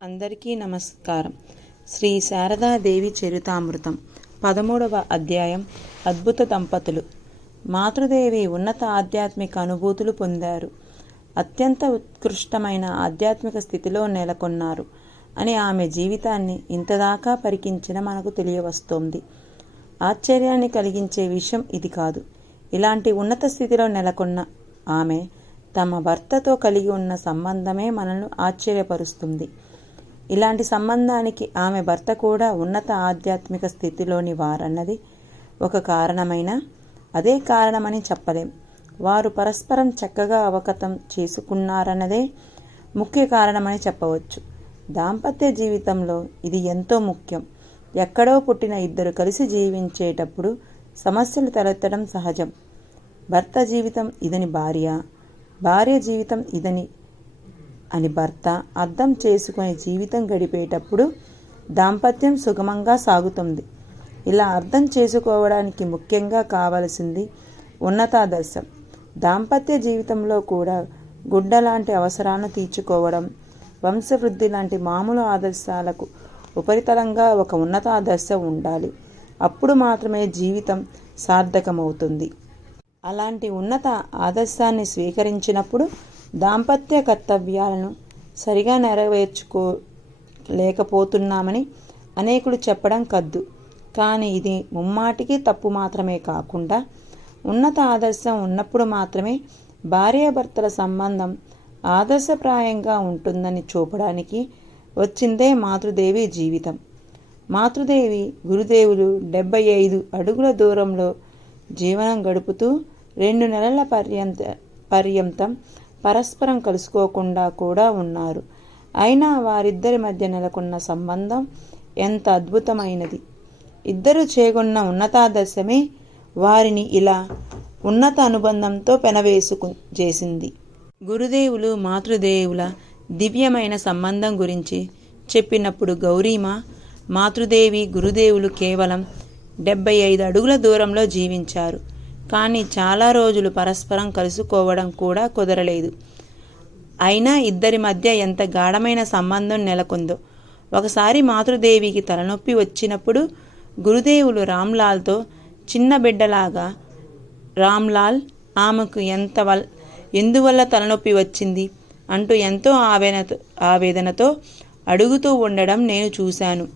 అందరికీ నమస్కారం. శ్రీ శారదాదేవి చరితామృతం 13వ అధ్యాయం. అద్భుత దంపతులు. మాతృదేవి ఉన్నత ఆధ్యాత్మిక అనుభూతులు పొందారు. అత్యంత ఉత్కృష్టమైన ఆధ్యాత్మిక స్థితిలో నెలకొన్నారు అని ఆమె జీవితాన్ని ఇంతదాకా పరికించిన మనకు తెలియవస్తోంది. ఆశ్చర్యాన్ని కలిగించే విషయం ఇది కాదు. ఇలాంటి ఉన్నత స్థితిలో నెలకొన్న ఆమె తమ భర్తతో కలిగి ఉన్న సంబంధమే మనల్ని ఆశ్చర్యపరుస్తుంది. ఇలాంటి సంబంధానికి ఆమె భర్త కూడా ఉన్నత ఆధ్యాత్మిక స్థితిలోని వారన్నది ఒక కారణమైన అదే కారణమని చెప్పలేం. వారు పరస్పరం చక్కగా అవగతం చేసుకున్నారన్నదే ముఖ్య కారణమని చెప్పవచ్చు. దాంపత్య జీవితంలో ఇది ఎంతో ముఖ్యం. ఎక్కడో పుట్టిన ఇద్దరు కలిసి జీవించేటప్పుడు సమస్యలు తలెత్తడం సహజం. భర్త జీవితం ఇదని భార్య జీవితం ఇదని అని భర్త అర్థం చేసుకుని జీవితం గడిపేటప్పుడు దాంపత్యం సుగమంగా సాగుతుంది. ఇలా అర్థం చేసుకోవడానికి ముఖ్యంగా కావలసింది ఉన్నతాదర్శం. దాంపత్య జీవితంలో కూడా గుడ్డ లాంటి అవసరాలను తీర్చుకోవడం, వంశవృద్ధి లాంటి మామూలు ఆదర్శాలకు ఉపరితలంగా ఒక ఉన్నతాదర్శం ఉండాలి. అప్పుడు మాత్రమే జీవితం సార్థకమవుతుంది. అలాంటి ఉన్నత ఆదర్శాన్ని స్వీకరించినప్పుడు దాంపత్య కర్తవ్యాలను సరిగా నెరవేర్చుకోలేకపోతున్నామని అనేకులు చెప్పడం కద్దు. కానీ ఇది ముమ్మాటికి తప్పు మాత్రమే కాకుండా ఉన్నత ఆదర్శం ఉన్నప్పుడు మాత్రమే భార్యాభర్తల సంబంధం ఆదర్శప్రాయంగా ఉంటుందని చూపడానికి వచ్చిందే మాతృదేవి జీవితం. మాతృదేవి గురుదేవులు 75 అడుగుల దూరంలో జీవనం గడుపుతూ 2 నెలల పర్యంతం పరస్పరం కలుసుకోకుండా కూడా ఉన్నారు. అయినా వారిద్దరి మధ్య నెలకొన్న సంబంధం ఎంత అద్భుతమైనది. ఇద్దరు చేగొన్న ఉన్నతాదర్శమే వారిని ఇలా ఉన్నత అనుబంధంతో చేసింది. గురుదేవులు మాతృదేవుల దివ్యమైన సంబంధం గురించి చెప్పినప్పుడు గౌరీమ మాతృదేవి గురుదేవులు కేవలం 75 అడుగుల దూరంలో జీవించారు. కానీ చాలా రోజులు పరస్పరం కలుసుకోవడం కూడా కుదరలేదు. అయినా ఇద్దరి మధ్య ఎంత గాఢమైన సంబంధం నెలకొందో. ఒకసారి మాతృదేవికి తలనొప్పి వచ్చినప్పుడు గురుదేవులు రామ్లాల్తో చిన్న బిడ్డలాగా, రామ్లాల్ ఆమెకు ఎందువల్ల తలనొప్పి వచ్చింది అంటూ ఎంతో ఆవేదనతో అడుగుతూ ఉండడం నేను చూశాను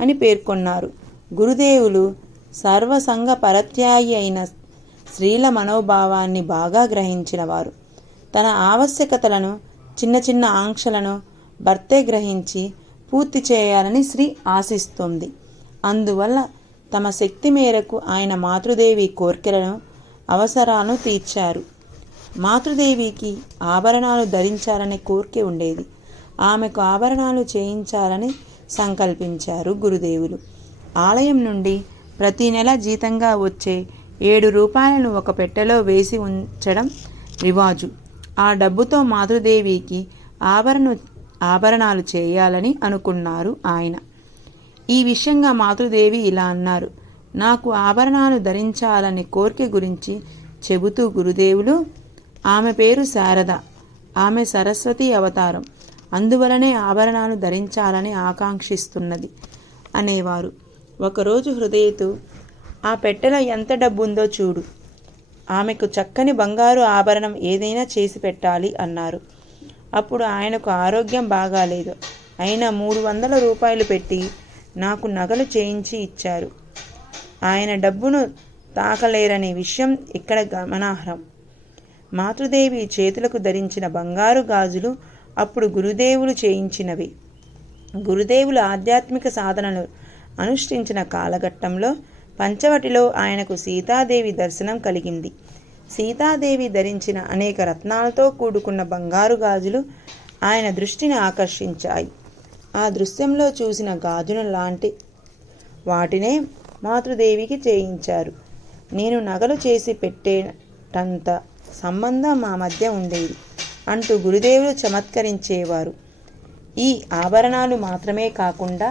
అని పేర్కొన్నారు. గురుదేవులు సర్వసంగ పరత్యాగి అయిన స్త్రీల మనోభావాన్ని బాగా గ్రహించిన వారు. తన ఆవశ్యకతలను, చిన్న చిన్న ఆంక్షలను భర్తే గ్రహించి పూర్తి చేయాలని స్త్రీ ఆశిస్తోంది. అందువల్ల తమ శక్తి మేరకు ఆయన మాతృదేవి కోర్కెలను, అవసరాలను తీర్చారు. మాతృదేవికి ఆభరణాలు ధరించాలనే కోరిక ఉండేది. ఆమెకు ఆభరణాలు చేయించాలని సంకల్పించారు గురుదేవులు. ఆలయం నుండి ప్రతి నెల జీతంగా వచ్చే 7 రూపాయలను ఒక పెట్టెలో వేసి ఉంచడం రివాజు. ఆ డబ్బుతో మాతృదేవికి ఆభరణాలు చేయాలని అనుకున్నారు ఆయన. ఈ విషయంగా మాతృదేవి ఇలా అన్నారు. నాకు ఆభరణాలు ధరించాలనే కోరిక గురించి చెబుతూ గురుదేవులు, ఆమె పేరు శారద, ఆమె సరస్వతి అవతారం, అందువలనే ఆభరణాలు ధరించాలని ఆకాంక్షిస్తున్నది అనేవారు. ఒకరోజు హృదయతో ఆ పెట్టెలో ఎంత డబ్బుందో చూడు, ఆమెకు చక్కని బంగారు ఆభరణం ఏదైనా చేసి పెట్టాలి అన్నారు. అప్పుడు ఆయనకు ఆరోగ్యం బాగాలేదు. అయినా 300 రూపాయలు పెట్టి నాకు నగలు చేయించి ఇచ్చారు. ఆయన డబ్బును తాకలేరనే విషయం ఇక్కడ గమనార్హం. మాతృదేవి చేతులకు ధరించిన బంగారు గాజులు అప్పుడు గురుదేవులు చేయించినవి. గురుదేవుల ఆధ్యాత్మిక సాధనలు అనుష్ఠించిన కాలఘట్టంలో పంచవటిలో ఆయనకు సీతాదేవి దర్శనం కలిగింది. సీతాదేవి ధరించిన అనేక రత్నాలతో కూడుకున్న బంగారు గాజులు ఆయన దృష్టిని ఆకర్షించాయి. ఆ దృశ్యంలో చూసిన గాజుల లాంటి వాటినే మాతృదేవికి చేయించారు. నేను నగలు చేసి పెట్టేటంత సంబంధం మా మధ్య ఉండేది అంటూ గురుదేవులు చమత్కరించేవారు. ఈ ఆభరణాలు మాత్రమే కాకుండా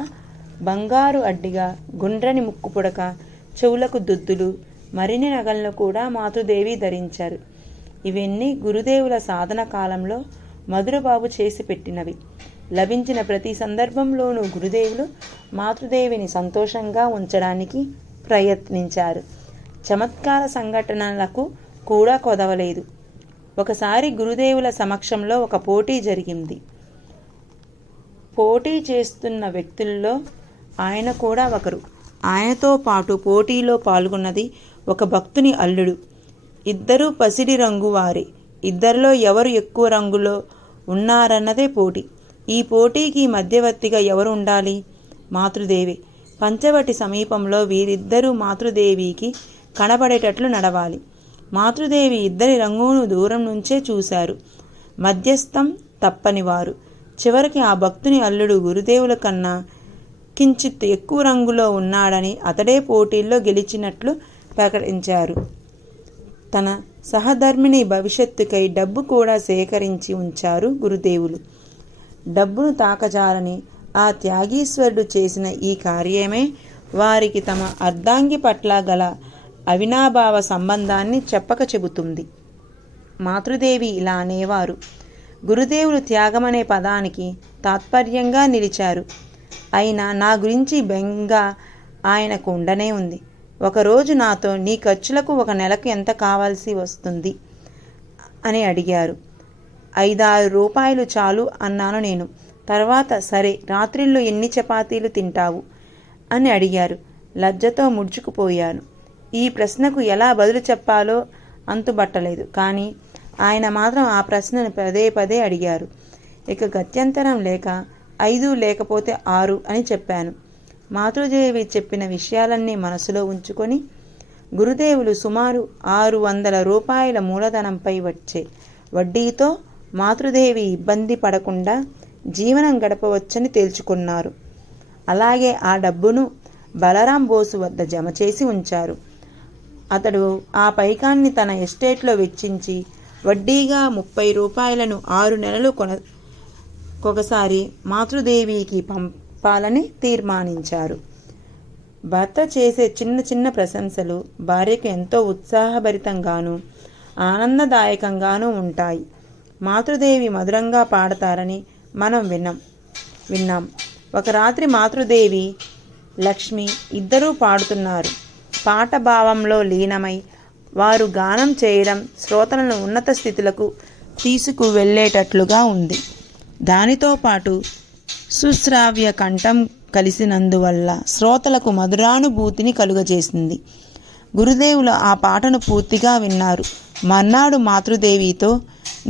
బంగారు అడ్డిగా, గుండ్రని ముక్కు పుడక, చెవులకు దుద్దులు, మరిన్ని నగలను కూడా మాతృదేవి ధరించారు. ఇవన్నీ గురుదేవుల సాధన కాలంలో మధురబాబు చేసి పెట్టినవి. లభించిన ప్రతి సందర్భంలోనూ గురుదేవులు మాతృదేవిని సంతోషంగా ఉంచడానికి ప్రయత్నించారు. చమత్కార సంఘటనలకు కూడా కొదవలేదు. ఒకసారి గురుదేవుల సమక్షంలో ఒక పోటీ జరిగింది. పోటీ చేస్తున్న వ్యక్తుల్లో ఆయన కూడా ఒకరు. ఆయనతో పాటు పోటీలో పాల్గొన్నది ఒక భక్తుని అల్లుడు. ఇద్దరూ పసిడి రంగు వారే. ఇద్దరిలో ఎవరు ఎక్కువ రంగులో ఉన్నారన్నదే పోటీ. ఈ పోటీకి మధ్యవర్తిగా ఎవరు ఉండాలి? మాతృదేవి. పంచవటి సమీపంలో వీరిద్దరూ మాతృదేవికి కనబడేటట్లు నడవాలి. మాతృదేవి ఇద్దరి రంగును దూరం నుంచే చూశారు. మధ్యస్థం తప్పనివారు. చివరికి ఆ భక్తుని అల్లుడు గురుదేవుల కన్నా కించిత్ ఎక్కువ రంగులో ఉన్నాడని అతడే పోటీల్లో గెలిచినట్లు ప్రకటించారు. తన సహధర్మిణి భవిష్యత్తుకై డబ్బు కూడా సేకరించి ఉంచారు గురుదేవులు. డబ్బును తాకజాలని ఆ త్యాగీశ్వరుడు చేసిన ఈ కార్యమే వారికి తమ అర్ధాంగి పట్ల గల అవినాభావ సంబంధాన్ని చెప్పక చెబుతుంది. మాతృదేవి ఇలా అనేవారు. గురుదేవులు త్యాగమనే పదానికి తాత్పర్యంగా నిలిచారు. అయినా నా గురించి బెంగ ఆయనకు ఉండనే ఉంది. ఒకరోజు నాతో నీ ఖర్చులకు ఒక నెలకు ఎంత కావాల్సి వస్తుంది అని అడిగారు. 5-6 రూపాయలు చాలు అన్నాను నేను. తర్వాత సరే రాత్రిళ్ళు ఎన్ని చపాతీలు తింటావు అని అడిగారు. లజ్జతో ముడుచుకుపోయాను. ఈ ప్రశ్నకు ఎలా బదులు చెప్పాలో అంతుబట్టలేదు. కానీ ఆయన మాత్రం ఆ ప్రశ్నను పదే పదే అడిగారు. ఇక గత్యంతరం లేక 5 లేకపోతే 6 అని చెప్పాను. మాతృదేవి చెప్పిన విషయాలన్నీ మనసులో ఉంచుకొని గురుదేవులు సుమారు 600 రూపాయల మూలధనంపై వచ్చే వడ్డీతో మాతృదేవి ఇబ్బంది పడకుండా జీవనం గడపవచ్చని తేల్చుకున్నారు. అలాగే ఆ డబ్బును బలరాం బోసు వద్ద జమ చేసి ఉంచారు. అతడు ఆ పైకాన్ని తన ఎస్టేట్లో వెచ్చించి వడ్డీగా 30 రూపాయలను 6 నెలలు ఒకసారి మాతృదేవికి పంపాలని తీర్మానించారు. భర్త చేసే చిన్న చిన్న ప్రశంసలు భార్యకు ఎంతో ఉత్సాహభరితంగానూ ఆనందదాయకంగానూ ఉంటాయి. మాతృదేవి మధురంగా పాడతారని మనం విన్నాం. ఒక రాత్రి మాతృదేవి లక్ష్మి ఇద్దరూ పాడుతున్నారు. పాట భావంలో లీనమై వారు గానం చేయడం శ్రోతలను ఉన్నత స్థితులకు తీసుకువెళ్ళేటట్లుగా ఉంది. దానితో పాటు సుశ్రావ్య కంఠం కలిసినందువల్ల శ్రోతలకు మధురానుభూతిని కలుగజేసింది. గురుదేవులు ఆ పాటను పూర్తిగా విన్నారు. మర్నాడు మాతృదేవితో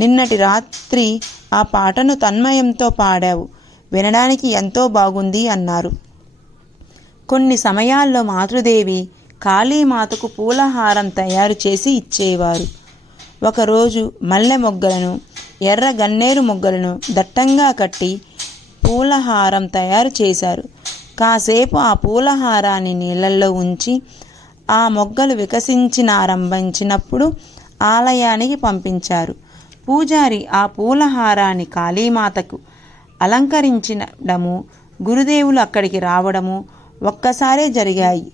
నిన్నటి రాత్రి ఆ పాటను తన్మయంతో పాడావు, వినడానికి ఎంతో బాగుంది అన్నారు. కొన్ని సమయాల్లో మాతృదేవి కాళీమాతకు పూలహారం తయారు చేసి ఇచ్చేవారు. ఒకరోజు మల్లె మొగ్గలను ఎర్ర గన్నేరు మొగ్గలను దట్టంగా కట్టి పూలహారం తయారు చేశారు. కాసేపు ఆ పూలహారాన్ని నీళ్ళల్లో ఉంచి ఆ మొగ్గలు వికసించినారంభించినప్పుడు ఆలయానికి పంపించారు. పూజారి ఆ పూలహారాన్ని కాళీమాతకు అలంకరించడము, గురుదేవులు అక్కడికి రావడము ఒక్కసారే జరిగాయి.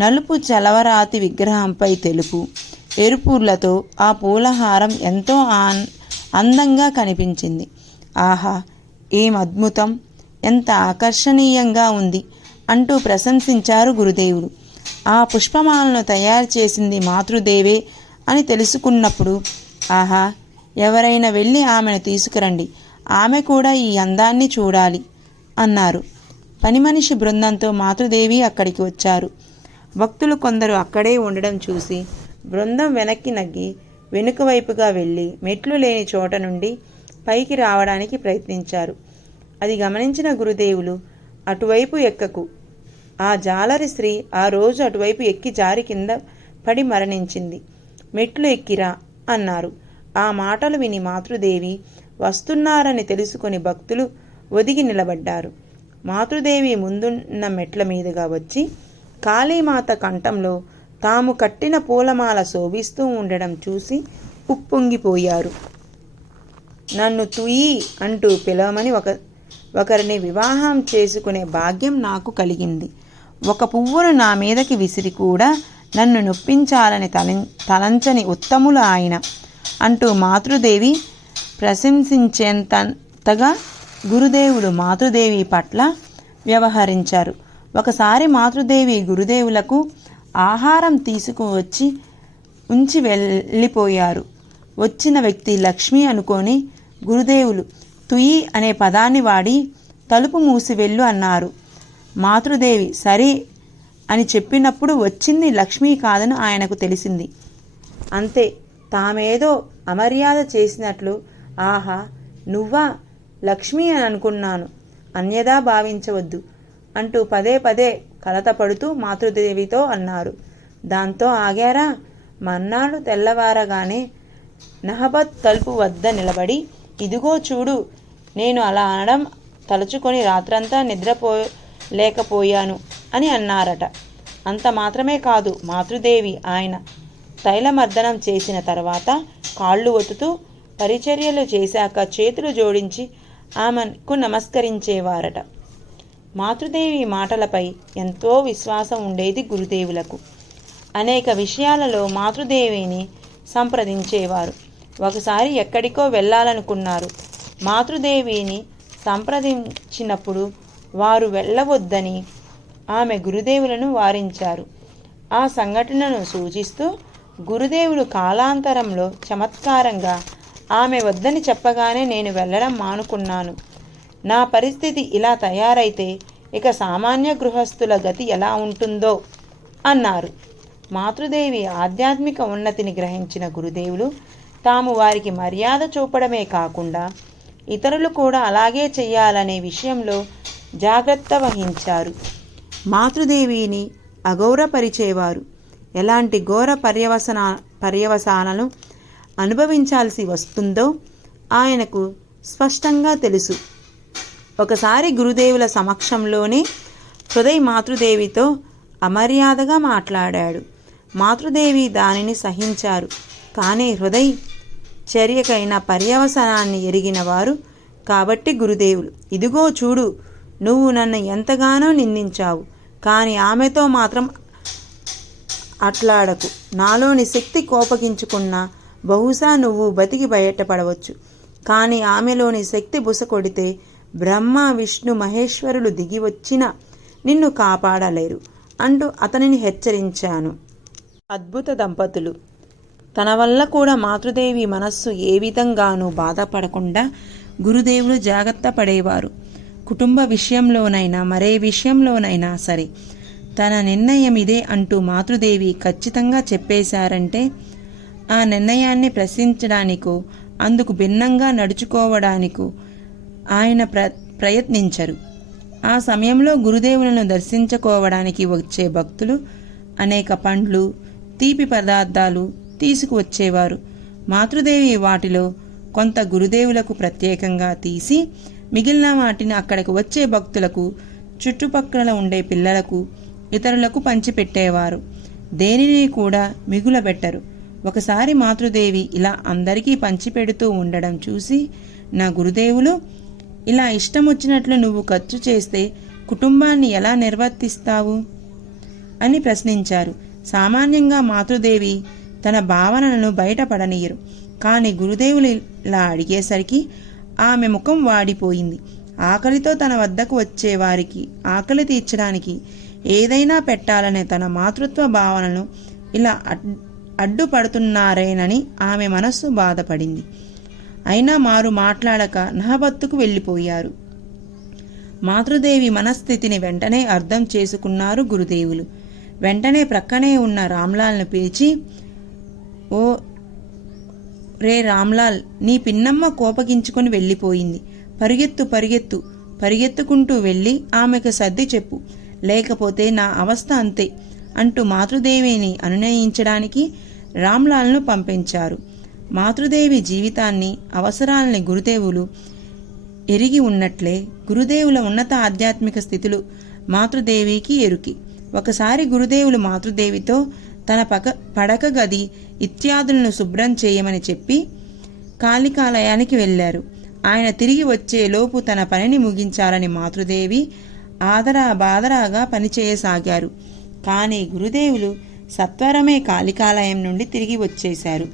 నలుపు చలవరాతి విగ్రహంపై తెలుపు, ఎరుపులతో ఆ పూలహారం ఎంతో అందంగా కనిపించింది. ఆహా, ఏం అద్భుతం, ఎంత ఆకర్షణీయంగా ఉంది అంటూ ప్రశంసించారు గురుదేవులు. ఆ పుష్పమాలను తయారు చేసింది మాతృదేవే అని తెలుసుకున్నప్పుడు ఆహా, ఎవరైనా వెళ్ళి ఆమెను తీసుకురండి, ఆమె కూడా ఈ అందాన్ని చూడాలి అన్నారు. పనిమనిషి బృందంతో మాతృదేవి అక్కడికి వచ్చారు. భక్తులు కొందరు అక్కడే ఉండడం చూసి బృందం వెనక్కి నగ్గి వెనుక వైపుగా వెళ్ళి మెట్లు లేని చోట నుండి పైకి రావడానికి ప్రయత్నించారు. అది గమనించిన గురుదేవులు అటువైపు ఎక్కకు, ఆ జాలరి స్త్రీ ఆ రోజు అటువైపు ఎక్కి జారి కింద పడి మరణించింది, మెట్లు ఎక్కిరా అన్నారు. ఆ మాటలు విని మాతృదేవి వస్తున్నారని తెలుసుకొని భక్తులు ఒదిగి నిలబడ్డారు. మాతృదేవి ముందున్న మెట్ల మీదుగా వచ్చి కాళీమాత కంఠంలో తాము కట్టిన పూలమాల శోభిస్తూ ఉండడం చూసి ఉప్పొంగిపోయారు. నన్ను తుయి అంటూ పిలవమని ఒకరిని వివాహం చేసుకునే భాగ్యం నాకు కలిగింది. ఒక పువ్వును నా మీదకి విసిరి కూడా నన్ను నొప్పించాలని తలంచని ఉత్తములు ఆయన అంటూ మాతృదేవి ప్రశంసించేంతగా గురుదేవులు మాతృదేవి పట్ల వ్యవహరించారు. ఒకసారి మాతృదేవి గురుదేవులకు ఆహారం తీసుకువచ్చి ఉంచి వెళ్ళిపోయారు. వచ్చిన వ్యక్తి లక్ష్మి అనుకొని గురుదేవులు తుయి అనే పదాన్ని వాడి తలుపు మూసి వెళ్ళు అన్నారు. మాతృదేవి సరే అని చెప్పినప్పుడు వచ్చింది లక్ష్మి కాదని ఆయనకు తెలిసింది. అంతే, తామేదో అమర్యాద చేసినట్లు ఆహా నువ్వా లక్ష్మి అని అనుకున్నాను, అన్యదా భావించవద్దు అంటూ పదే పదే కలతపడుతూ మాతృదేవితో అన్నారు. దాంతో ఆగారా? మర్నాడు తెల్లవారగానే నహబత్ తలుపు వద్ద నిలబడి ఇదిగో చూడు, నేను అలా అనడం తలుచుకొని రాత్రంతా నిద్రపోలేకపోయాను అని అన్నారట. అంత మాత్రమే కాదు, మాతృదేవి ఆయన తైలమర్దనం చేసిన తర్వాత కాళ్ళు ఒత్తుతూ పరిచర్యలు చేశాక చేతులు జోడించి ఆమెకు నమస్కరించేవారట. మాతృదేవి మాటలపై ఎంతో విశ్వాసం ఉండేది గురుదేవులకు. అనేక విషయాలలో మాతృదేవిని సంప్రదించేవారు. ఒకసారి ఎక్కడికో వెళ్ళాలనుకున్నారు. మాతృదేవిని సంప్రదించినప్పుడు వారు వెళ్ళవద్దని ఆమె గురుదేవులను వారించారు. ఆ సంఘటనను సూచిస్తూ గురుదేవులు కాలాంతరంలో చమత్కారంగా ఆమె వద్దని చెప్పగానే నేను వెళ్ళడం మానుకున్నాను. నా పరిస్థితి ఇలా తయారైతే ఇక సామాన్య గృహస్థుల గతి ఎలా ఉంటుందో అన్నారు. మాతృదేవి ఆధ్యాత్మిక ఉన్నతిని గ్రహించిన గురుదేవులు తాము వారికి మర్యాద చూపడమే కాకుండా ఇతరులు కూడా అలాగే చెయ్యాలనే విషయంలో జాగ్రత్త వహించారు. మాతృదేవిని అగౌరవపరిచేవారు ఎలాంటి ఘోర పర్యవసానాలను అనుభవించాల్సి వస్తుందో ఆయనకు స్పష్టంగా తెలుసు. ఒకసారి గురుదేవుల సమక్షంలోనే హృదయ్ మాతృదేవితో అమర్యాదగా మాట్లాడాడు. మాతృదేవి దానిని సహించారు. కానీ హృదయ్ చర్యకైన పర్యవసానాన్ని ఎరిగిన వారు కాబట్టి గురుదేవులు ఇదిగో చూడు, నువ్వు నన్ను ఎంతగానో నిందించావు, కానీ ఆమెతో మాత్రం అట్లాడకు. నాలోని శక్తి కోపగించుకున్నా బహుశా నువ్వు బతికి బయటపడవచ్చు, కానీ ఆమెలోని శక్తి బుసకొడితే బ్రహ్మ విష్ణు మహేశ్వరులు దిగి వచ్చిన నిన్ను కాపాడలేరు అంటూ అతనిని హెచ్చరించాను. అద్భుత దంపతులు. తన వల్ల కూడా మాతృదేవి మనస్సు ఏ విధంగానూ బాధపడకుండా గురుదేవులు జాగ్రత్త పడేవారు. కుటుంబ విషయంలోనైనా మరే విషయంలోనైనా సరే తన నిర్ణయం ఇదే అంటూ మాతృదేవి ఖచ్చితంగా చెప్పేశారంటే ఆ నిర్ణయాన్ని ప్రశ్నించడానికో అందుకు భిన్నంగా నడుచుకోవడానికో ఆయన ప్రయత్నించరు. ఆ సమయంలో గురుదేవులను దర్శించుకోవడానికి వచ్చే భక్తులు అనేక పండ్లు తీపి పదార్థాలు తీసుకువచ్చేవారు. మాతృదేవి వాటిలో కొంత గురుదేవులకు ప్రత్యేకంగా తీసి మిగిలిన వాటిని అక్కడికి వచ్చే భక్తులకు, చుట్టుపక్కల ఉండే పిల్లలకు, ఇతరులకు పంచిపెట్టేవారు. దేనిని కూడా మిగులబెట్టరు. ఒకసారి మాతృదేవి ఇలా అందరికీ పంచిపెడుతూ ఉండడం చూసి నా గురుదేవులు ఇలా ఇష్టం వచ్చినట్లు నువ్వు ఖర్చు చేస్తే కుటుంబాన్ని ఎలా నిర్వర్తిస్తావు అని ప్రశ్నించారు. సామాన్యంగా మాతృదేవి తన భావనలను బయటపడనీయరు. కానీ గురుదేవులు ఇలా అడిగేసరికి ఆమె ముఖం వాడిపోయింది. ఆకలితో తన వద్దకు వచ్చే వారికి ఆకలి తీర్చడానికి ఏదైనా పెట్టాలనే తన మాతృత్వ భావనను ఇలా అడ్డుపడుతున్నారేనని ఆమె మనస్సు బాధపడింది. అయినా మారు మాట్లాడక నహబత్తుకు వెళ్ళిపోయారు. మాతృదేవి మనస్థితిని వెంటనే అర్థం చేసుకున్నారు గురుదేవులు. వెంటనే ప్రక్కనే ఉన్న రామ్లాల్ను పిలిచి, ఓ రే రామ్లాల్, నీ పిన్నమ్మ కోపగించుకొని వెళ్ళిపోయింది. పరిగెత్తుకుంటూ వెళ్ళి ఆమెకు సర్ది చెప్పు, లేకపోతే నా అవస్థ అంతే అంటూ మాతృదేవిని అనునయించడానికి రామ్లాల్ను పంపించారు. మాతృదేవి జీవితాన్ని, అవసరాలని గురుదేవులు ఎరిగి ఉన్నట్లే గురుదేవుల ఉన్నత ఆధ్యాత్మిక స్థితులు మాతృదేవికి ఎరుకి. ఒకసారి గురుదేవులు మాతృదేవితో తన పడక గది ఇత్యాదులను శుభ్రం చేయమని చెప్పి కాళికాలయానికి వెళ్ళారు. ఆయన తిరిగి వచ్చేలోపు తన పనిని ముగించాలని మాతృదేవి బాదరాగా పనిచేయసాగారు. కానీ గురుదేవులు సత్వరమే కాళికాలయం నుండి తిరిగి వచ్చేశారు.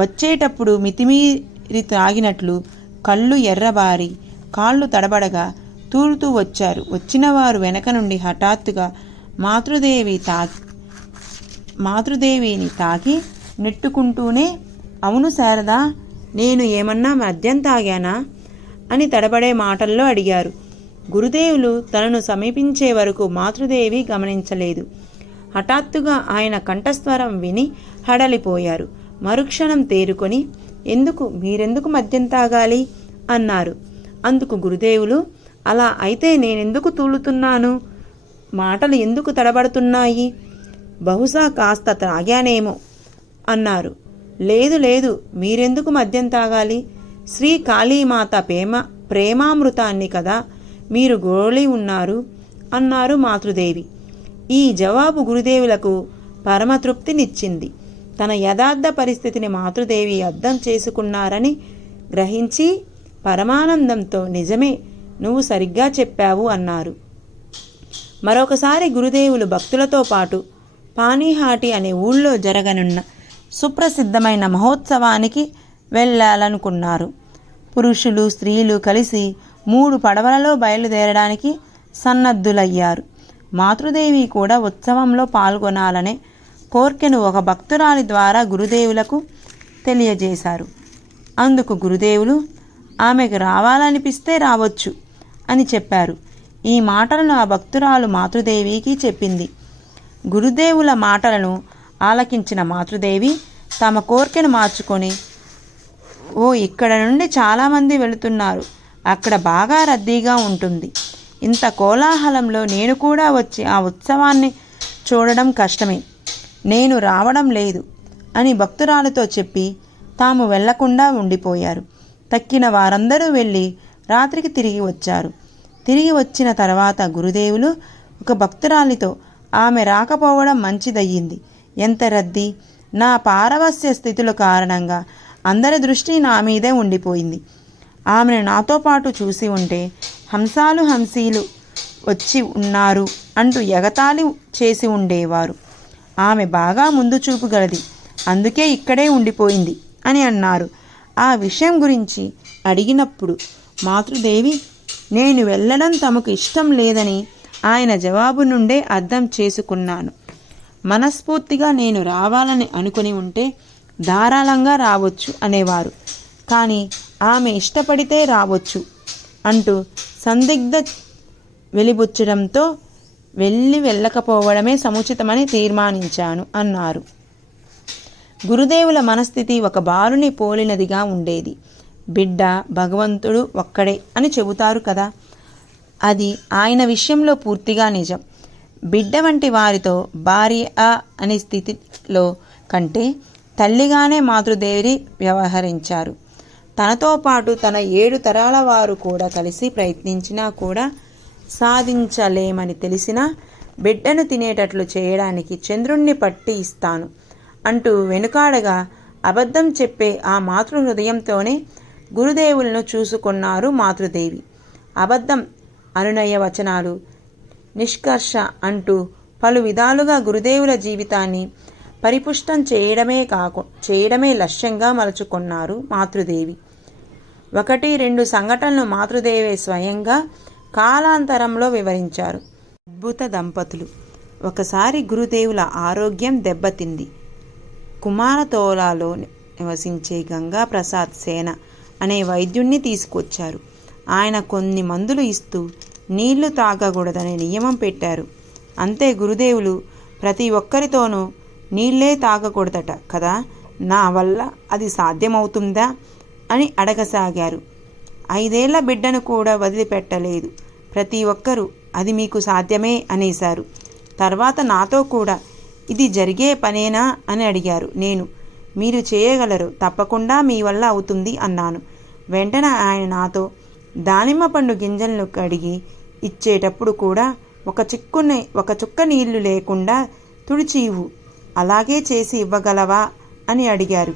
వచ్చేటప్పుడు మితిమీరి తాగినట్లు కళ్ళు ఎర్రబారి కాళ్ళు తడబడగా తూలుతూ వచ్చారు. వచ్చిన వారు వెనక నుండి హఠాత్తుగా మాతృదేవిని తాకి నెట్టుకుంటూనే, అవును శారదా, నేను ఏమన్నా మద్యం తాగానా అని తడబడే మాటల్లో అడిగారు. గురుదేవులు తనను సమీపించే వరకు మాతృదేవి గమనించలేదు. హఠాత్తుగా ఆయన కంఠస్వరం విని హడలిపోయారు. మరుక్షణం తేరుకొని, మీరెందుకు మద్యం తాగాలి అన్నారు. అందుకు గురుదేవులు, అలా అయితే నేనెందుకు తూలుతున్నాను? మాటలు ఎందుకు తడబడుతున్నాయి? బహుశా కాస్త తాగానేమో అన్నారు. లేదు లేదు, మీరెందుకు మద్యం తాగాలి? శ్రీ కాళీమాత ప్రేమామృతాన్ని కదా మీరు గోళి ఉన్నారు అన్నారు మాతృదేవి. ఈ జవాబు గురుదేవులకు పరమతృప్తినిచ్చింది. తన యథార్థ పరిస్థితిని మాతృదేవి అర్థం చేసుకున్నారని గ్రహించి పరమానందంతో, నిజమే, నువ్వు సరిగ్గా చెప్పావు అన్నారు. మరొకసారి గురుదేవులు భక్తులతో పాటు పానీహాటి అనే ఊళ్ళో జరగనున్న సుప్రసిద్ధమైన మహోత్సవానికి వెళ్ళాలనుకున్నారు. పురుషులు స్త్రీలు కలిసి 3 పడవలలో బయలుదేరడానికి సన్నద్ధులయ్యారు. మాతృదేవి కూడా ఉత్సవంలో పాల్గొనాలనే కోర్కెను ఒక భక్తురాలి ద్వారా గురుదేవులకు తెలియజేశారు. అందుకు గురుదేవులు, ఆమెకు రావాలనిపిస్తే రావచ్చు అని చెప్పారు. ఈ మాటలను ఆ భక్తురాలు మాతృదేవికి చెప్పింది. గురుదేవుల మాటలను ఆలకించిన మాతృదేవి తమ కోర్కెను మార్చుకొని, ఇక్కడ నుండి చాలామంది వెళుతున్నారు, అక్కడ బాగా రద్దీగా ఉంటుంది, ఇంత కోలాహలంలో నేను కూడా వచ్చి ఆ ఉత్సవాన్ని చూడడం కష్టమే, నేను రావడం లేదు అని భక్తురాలతో చెప్పి తాము వెళ్లకుండా ఉండిపోయారు. తక్కిన వారందరూ వెళ్ళి రాత్రికి తిరిగి వచ్చారు. తిరిగి వచ్చిన తర్వాత గురుదేవులు ఒక భక్తురాలితో, ఆమె రాకపోవడం మంచిదయ్యింది, ఎంత రద్దీ, నా పారవస్య స్థితుల కారణంగా అందరి దృష్టి నా మీదే ఉండిపోయింది. ఆమెను నాతో పాటు చూసి ఉంటే హంసీలు వచ్చి ఉన్నారు అంటూ ఎగతాళి చేసి ఉండేవారు. ఆమె బాగా ముందు చూపు గలది, అందుకే ఇక్కడే ఉండిపోయింది అని అన్నారు. ఆ విషయం గురించి అడిగినప్పుడు మాతృదేవి, నేను వెళ్ళడం తమకు ఇష్టం లేదని ఆయన జవాబు నుండే అర్థం చేసుకున్నాను. మనస్ఫూర్తిగా నేను రావాలని అనుకుని ఉంటే ధారాళంగా రావచ్చు అనేవారు, కానీ ఆమె ఇష్టపడితే రావచ్చు అంటూ సందిగ్ధ వెలిబుచ్చడంతో వెళ్ళకపోవడమే సముచితమని తీర్మానించాను అన్నారు. గురుదేవుల మనస్థితి ఒక బాలుని పోలినదిగా ఉండేది. బిడ్డ భగవంతుడు ఒక్కడే అని చెబుతారు కదా, అది ఆయన విషయంలో పూర్తిగా నిజం. బిడ్డ వంటి వారితో భార్య అనే స్థితిలో కంటే తల్లిగానే మాతృదేవి వ్యవహరించారు. తనతో పాటు తన 7 తరాల వారు కూడా కలిసి ప్రయత్నించినా కూడా సాధించలేమని తెలిసినా బిడ్డను తినేటట్లు చేయడానికి చంద్రుణ్ణి పట్టి ఇస్తాను అంటూ వెనుకాడగా అబద్ధం చెప్పే ఆ మాతృ హృదయంతోనే గురుదేవులను చూసుకున్నారు మాతృదేవి. అబద్ధం, అనునయ వచనాలు, నిష్కర్ష అంటూ పలు విధాలుగా గురుదేవుల జీవితాన్ని పరిపుష్టం చేయడమే లక్ష్యంగా మలుచుకున్నారు మాతృదేవి. 1-2 సంఘటనలు మాతృదేవి స్వయంగా కాలాంతరంలో వివరించారు. అద్భుత దంపతులు. ఒకసారి గురుదేవుల ఆరోగ్యం దెబ్బతింది. కుమారతోలాలో నివసించే గంగాప్రసాద్ సేన అనే వైద్యుణ్ణి తీసుకొచ్చారు. ఆయన కొన్ని మందులు ఇస్తూ నీళ్లు తాగకూడదనే నియమం పెట్టారు. అంతే, గురుదేవులు ప్రతి ఒక్కరితోనూ నీళ్లే తాగకూడదట కదా, నా వల్ల అది సాధ్యమవుతుందా అని అడగసాగారు. 5 ఏళ్ల బిడ్డను కూడా వదిలిపెట్టలేదు. ప్రతి ఒక్కరూ అది మీకు సాధ్యమే అనేశారు. తర్వాత నాతో కూడా ఇది జరిగే పనేనా అని అడిగారు. మీరు చేయగలరు, తప్పకుండా మీ వల్ల అవుతుంది అన్నాను. వెంటనే ఆయన నాతో, దానిమ్మ పండు గింజలను కడిగి ఇచ్చేటప్పుడు కూడా ఒక చుక్క నీళ్లు లేకుండా తుడిచి ఇవ్వు, అలాగే చేసి ఇవ్వగలవా అని అడిగారు.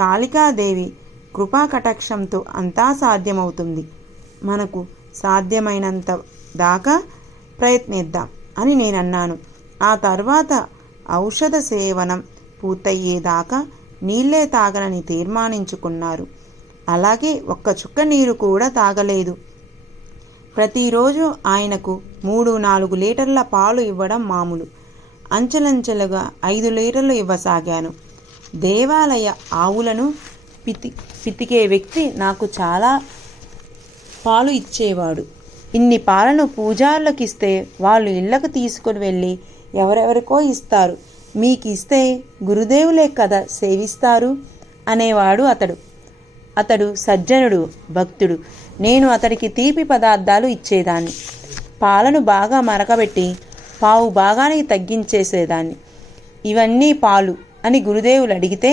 కాళికాదేవి కృపాకటాక్షంతో అంతా సాధ్యమవుతుంది, మనకు సాధ్యమైనంత దాకా ప్రయత్నిద్దాం అని నేనన్నాను. ఆ తర్వాత ఔషధ సేవనం పూర్తయ్యేదాకా నీళ్లే తాగనని తీర్మానించుకున్నారు. అలాగే ఒక్క చుక్క నీరు కూడా తాగలేదు. ప్రతిరోజు ఆయనకు 3-4 లీటర్ల పాలు ఇవ్వడం మామూలు. అంచెలంచెలుగా 5 లీటర్లు ఇవ్వసాగాను. దేవాలయ ఆవులను పితికే వ్యక్తి నాకు చాలా పాలు ఇచ్చేవాడు. ఇన్ని పాలను పూజారులకు ఇస్తే వాళ్ళు ఇళ్లకు తీసుకుని వెళ్ళి ఎవరెవరికో ఇస్తారు. మీకు ఇస్తే గురుదేవులే కదా సేవిస్తారు అనేవాడు అతడు సజ్జనుడు, భక్తుడు. నేను అతడికి తీపి పదార్థాలు ఇచ్చేదాన్ని. పాలను బాగా మరకబెట్టి పావు భాగానికి తగ్గించేసేదాన్ని. ఇవన్నీ పాలు అని గురుదేవులు అడిగితే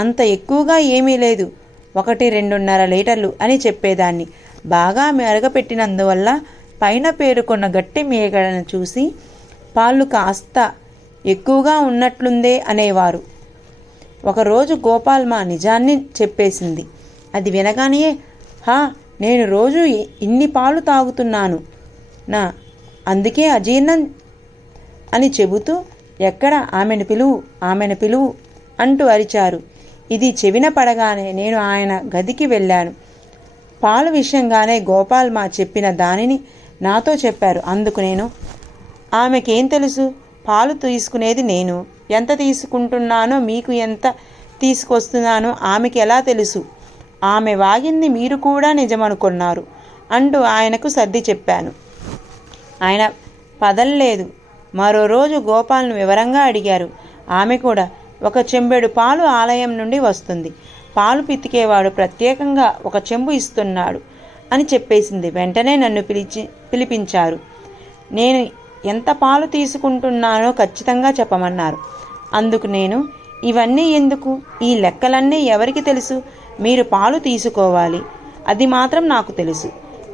అంత ఎక్కువగా ఏమీ లేదు, 1-2.5 లీటర్లు అని చెప్పేదాన్ని. బాగా మెరగపెట్టినందువల్ల పైన పేరుకున్న గట్టి మేగడను చూసి పాలు కాస్త ఎక్కువగా ఉన్నట్లుందే అనేవారు. ఒకరోజు గోపాల్మ నిజాన్ని చెప్పేసింది. అది వినగానే, నేను రోజు ఇన్ని పాలు తాగుతున్నాను అందుకే అజీర్ణం అని చెబుతూ, ఎక్కడ ఆమెను పిలువు అంటూ అరిచారు. ఇది చెవిన పడగానే నేను ఆయన గదికి వెళ్ళాను. పాలు విషయంగానే గోపాల్మ చెప్పిన దానిని నాతో చెప్పారు. అందుకు నేను, ఆమెకేం తెలుసు, పాలు తీసుకునేది నేను, ఎంత తీసుకుంటున్నానో మీకు ఎంత తీసుకొస్తున్నానో ఆమెకి ఎలా తెలుసు, ఆమె వాగింది మీరు కూడా నిజమనుకున్నారు అంటూ ఆయనకు సర్ది చెప్పాను. ఆయన పదల్లేదు. మరో రోజు గోపాల్ను వివరంగా అడిగారు. ఆమె కూడా 1 చెంబెడు పాలు ఆలయం నుండి వస్తుంది, పాలు పితికేవాడు ప్రత్యేకంగా 1 చెంబు ఇస్తున్నాడు అని చెప్పేసింది. వెంటనే నన్ను పిలిపించారు. నేను ఎంత పాలు తీసుకుంటున్నానో ఖచ్చితంగా చెప్పమన్నారు. అందుకు నేను, ఇవన్నీ ఎందుకు, ఈ లెక్కలన్నీ ఎవరికి తెలుసు, మీరు పాలు తీసుకోవాలి, అది మాత్రం నాకు తెలుసు,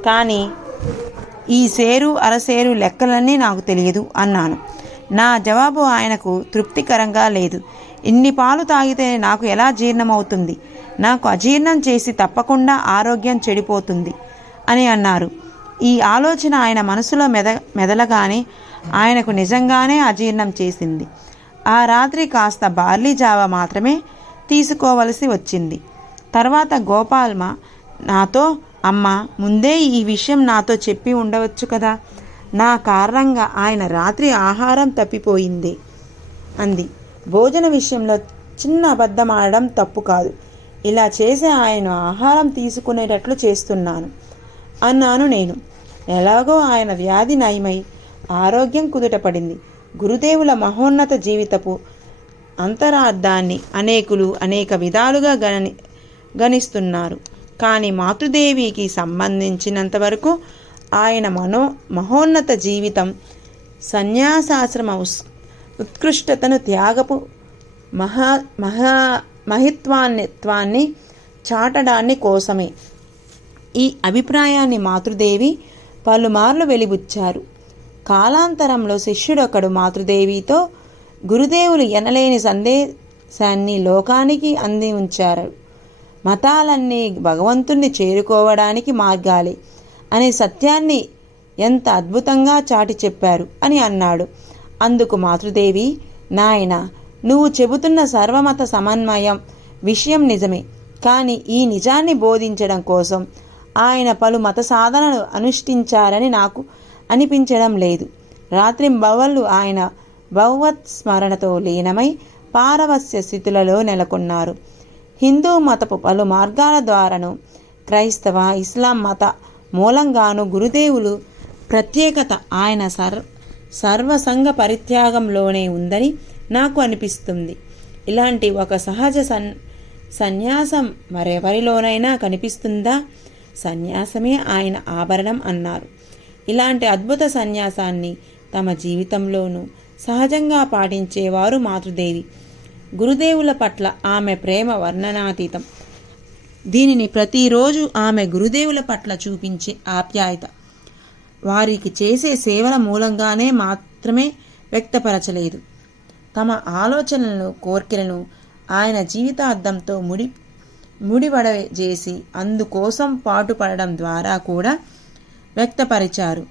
కానీ ఈ సేరు అరసేరు లెక్కలన్నీ నాకు తెలియదు అన్నాను. నా జవాబు ఆయనకు తృప్తికరంగా లేదు. ఇన్ని పాలు తాగితే నాకు ఎలా జీర్ణమవుతుంది, నాకు అజీర్ణం చేసి తప్పకుండా ఆరోగ్యం చెడిపోతుంది అని అన్నారు. ఈ ఆలోచన ఆయన మనసులో మెదలగానే ఆయనకు నిజంగానే అజీర్ణం చేసింది. ఆ రాత్రి కాస్త బార్లీ జావ మాత్రమే తీసుకోవలసి వచ్చింది. తర్వాత గోపాల్మ నాతో, అమ్మ, ముందే ఈ విషయం నాతో చెప్పి ఉండవచ్చు కదా, నా కారణంగా ఆయన రాత్రి ఆహారం తప్పిపోయింది అంది. భోజన విషయంలో చిన్న అబద్ధం ఆడడం తప్పు కాదు, ఇలా చేసి ఆయన ఆహారం తీసుకునేటట్లు చేస్తున్నాను అన్నాను నేను. ఎలాగో ఆయన వ్యాధి నయమై ఆరోగ్యం కుదుటపడింది. గురుదేవుల మహోన్నత జీవితపు అంతరార్థాన్ని అనేకులు అనేక విధాలుగా గణిస్తున్నారు. కానీ మాతృదేవికి సంబంధించినంతవరకు ఆయన మహోన్నత జీవితం సన్యాసాశ్రమ ఉత్కృష్టతను, త్యాగపు మహిత్వాన్ని చాటడాన్ని కోసమే. ఈ అభిప్రాయాన్ని మాతృదేవి పలుమార్లు వెలిబుచ్చారు. కాలాంతరంలో శిష్యుడొకడు మాతృదేవితో, గురుదేవులు ఎనలేని సందేశాన్ని లోకానికి అంది ఉంచారు. మతాలన్నీ భగవంతుణ్ణి చేరుకోవడానికి మార్గాలే అనే సత్యాన్ని ఎంత అద్భుతంగా చాటి చెప్పారు అని అన్నాడు. అందుకు మాతృదేవి, నాయన, నువ్వు చెబుతున్న సర్వమత సమన్వయం విషయం నిజమే, కానీ ఈ నిజాన్ని బోధించడం కోసం ఆయన పలు మత సాధనలు అనుష్ఠించారని నాకు అనిపించడం లేదు. రాత్రింబవళ్ళు ఆయన భగవత్ స్మరణతో లీనమై పారవస్య స్థితులలో నెలకొన్నారు. హిందూ మతపు పలు మార్గాల ద్వారాను, క్రైస్తవ, ఇస్లాం మత మూలంగాను గురుదేవులు ప్రత్యేకత ఆయన సర్వసంగ పరిత్యాగంలోనే ఉందని నాకు అనిపిస్తుంది. ఇలాంటి ఒక సహజ సన్యాసం మరెవరిలోనైనా కనిపిస్తుందా? సన్యాసమే ఆయన ఆభరణం అన్నారు. ఇలాంటి అద్భుత సన్యాసాన్ని తమ జీవితంలోనూ సహజంగా పాటించేవారు మాతృదేవి. గురుదేవుల పట్ల ఆమె ప్రేమ వర్ణనాతీతం. దీనిని ప్రతిరోజు ఆమె గురుదేవుల పట్ల చూపించే ఆప్యాయత వారికి చేసే సేవల మూలంగానే మాత్రమే వ్యక్తపరచలేదు. తమ ఆలోచనలను, కోర్కెలను ఆయన జీవితార్థంతో ముడివడజేసి అందుకోసం పాటుపడడం ద్వారా కూడా వ్యక్తపరిచారు.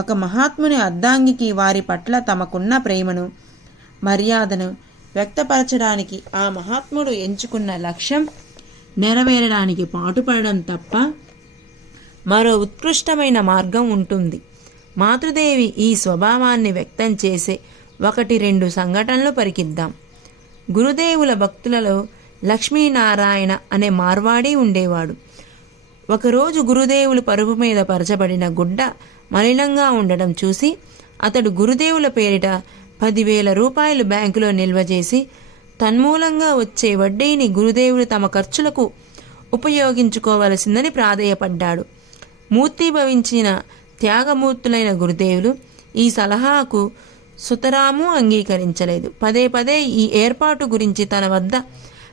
ఒక మహాత్ముని అర్ధాంగికి వారి పట్ల తమకున్న ప్రేమను, మర్యాదను వ్యక్తపరచడానికి ఆ మహాత్ముడు ఎంచుకున్న లక్ష్యం నెరవేరడానికి పాటుపడడం తప్ప మరో ఉత్కృష్టమైన మార్గం ఉంటుంది. మాతృదేవి ఈ స్వభావాన్ని వ్యక్తం చేసే 1-2 సంఘటనలు పరికిద్దాం. గురుదేవుల భక్తులలో లక్ష్మీనారాయణ అనే మార్వాడి ఉండేవాడు. ఒకరోజు గురుదేవులు పరుపు మీద పరచబడిన గుడ్డ మలినంగా ఉండడం చూసి అతడు గురుదేవుల పేరిట 10,000 రూపాయలు బ్యాంకులో నిల్వ చేసి తన్మూలంగా వచ్చే వడ్డీని గురుదేవులు తమ ఖర్చులకు ఉపయోగించుకోవలసిందని ప్రాధేయపడ్డాడు. మూర్తీభవించిన త్యాగమూర్తులైన గురుదేవులు ఈ సలహాకు సుతరాము అంగీకరించలేదు. పదే ఈ ఏర్పాటు గురించి తన వద్ద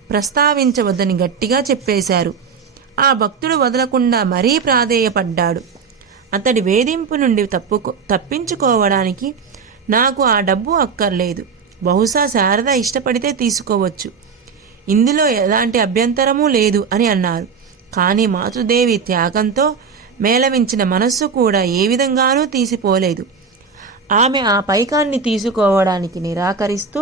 ప్రస్తావించవద్దని గట్టిగా చెప్పేశారు. ఆ భక్తుడు వదలకుండా మరీ ప్రాధేయపడ్డాడు. అతడి వేధింపు నుండి తప్పించుకోవడానికి నాకు ఆ డబ్బు అక్కర్లేదు. బహుశా శారద ఇష్టపడితే తీసుకోవచ్చు. ఇందులో ఎలాంటి అభ్యంతరమూ లేదు అని అన్నారు. కానీ మాతృదేవి త్యాగంతో మేళవించిన మనస్సు కూడా ఏ విధంగానూ తీసిపోలేదు. ఆమె ఆ పైకాన్ని తీసుకోవడానికి నిరాకరిస్తూ,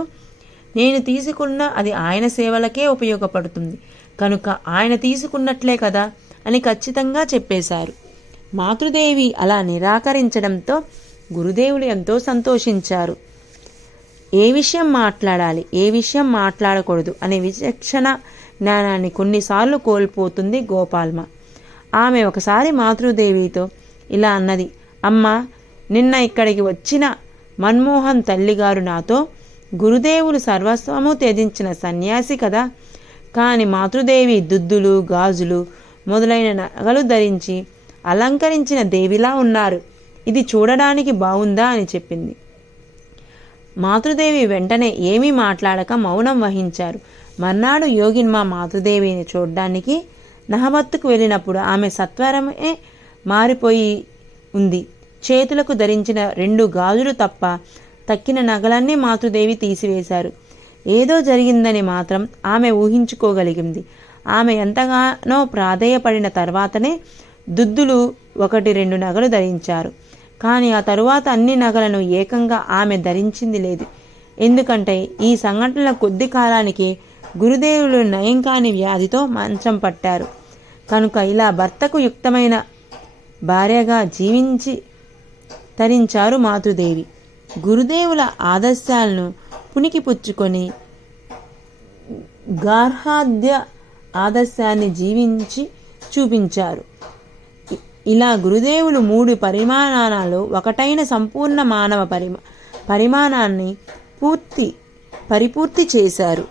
నేను తీసుకున్నా అది ఆయన సేవలకే ఉపయోగపడుతుంది కనుక ఆయన తీసుకున్నట్లే కదా అని ఖచ్చితంగా చెప్పేశారు. మాతృదేవి అలా నిరాకరించడంతో గురుదేవులు ఎంతో సంతోషించారు. ఏ విషయం మాట్లాడాలి, ఏ విషయం మాట్లాడకూడదు అనే విచక్షణ జ్ఞానాన్ని కొన్నిసార్లు కోల్పోతుంది గోపాల్మ. ఆమె ఒకసారి మాతృదేవితో ఇలా అన్నది, అమ్మా, నిన్న ఇక్కడికి వచ్చిన మన్మోహన్ తల్లిగారు నాతో గురుదేవులు సర్వస్వము త్యజించిన సన్యాసి కదా, కాని మాతృదేవి దుద్దులు, గాజులు మొదలైన నగలు ధరించి అలంకరించిన దేవిలా ఉన్నారు. ఇది చూడడానికి బాగుందా అని చెప్పింది. మాతృదేవి వెంటనే ఏమీ మాట్లాడక మౌనం వహించారు. మర్నాడు యోగిన్మా మాతృదేవిని చూడ్డానికి నహబత్తుకు వెళ్ళినప్పుడు ఆమె సత్వరమే మారిపోయి ఉంది. చేతులకు ధరించిన 2 గాజులు తప్ప తక్కిన నగలన్నీ మాతృదేవి తీసివేశారు. ఏదో జరిగిందని మాత్రం ఆమె ఊహించుకోగలిగింది. ఆమె ఎంతగానో ప్రాధేయపడిన తర్వాతనే దుద్దులు 1-2 నగలు ధరించారు. కానీ ఆ తరువాత అన్ని నగలను ఏకంగా ఆమె ధరించింది లేదు. ఎందుకంటే ఈ సంఘటనల కొద్ది కాలానికి గురుదేవులు నయం కాని వ్యాధితో మంచం పట్టారు కనుక ఇలా భర్తకు యుక్తమైన భార్యగా జీవించి తరించారు మాతృదేవి. గురుదేవుల ఆదర్శాలను పుణికిపుచ్చుకొని గార్హాద్య ఆదర్శాన్ని జీవించి చూపించారు. ఇలా గురుదేవులు 3 పరిమాణాలలో ఒకటైన సంపూర్ణ మానవ పరిమాణాన్ని పరిపూర్తి చేశారు.